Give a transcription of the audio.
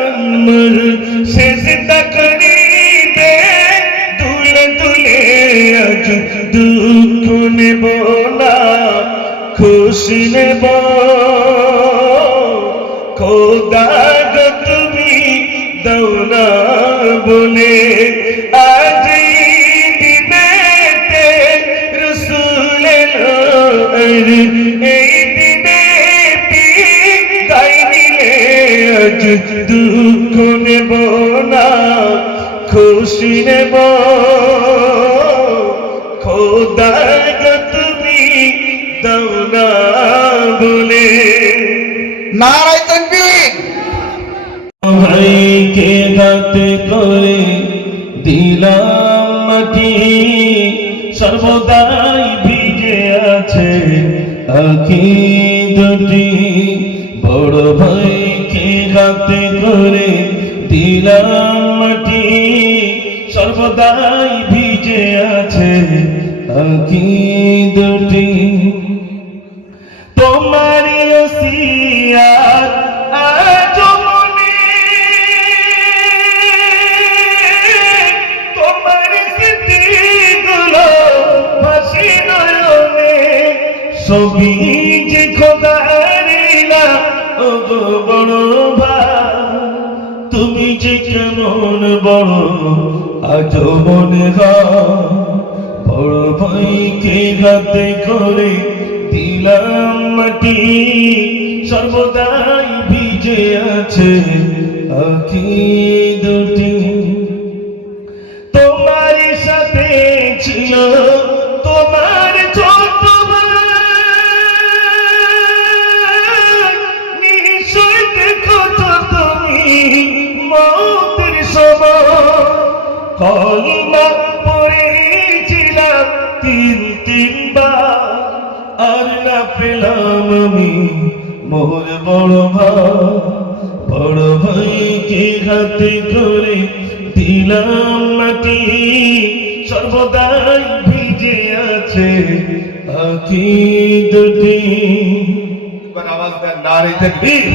আমার সেজদা করিবে তুলে তুলে আজ দুঃখ নেব না খুশি নেব খোদা গো তুমি দাও না বলে আজ দিনেতে রসুল এলো এই দিনে বিদায় নিলে আজ দুঃখ নেব না খুশি নেব খোদা গো তুমি দাও না বলে নারায়ে তাকবীর। ভাইকে গাতে করে দিলাম মাটি সর্বদাই ভিজে আছে আঁখি দুটি বড় ভাইকে গাতে করে দিলাম মাটি সর্বদাই ভিজে আছে আঁখি দুটি তোমার ওসিয়াত আজ মনে তোমার স্মৃতিগুলো ভাসি নয়নে ছবি যে খোদার লীলা ও গো বড় ভাই তুমি যে কেমন বড় আজ মনে হয় বড় ভাইকে হাতে করে দিলাম মাটি সর্বদাই ভিজে আছে আঁখি দুটি তোমার সাথে ছিল তোমার ছোট ভাই নিশ্চয় দেখো তো তুমি মৌতের সময় কলমা পড়েছিলাম তিনবার আর না পেলাম আমি মোর বড় ভাইকে হাতে করে দিলাম মাটি সর্বদাই ভিজে আছে আঁখি দুটি। আওয়াজ দেন নারায়ে তাকবীর।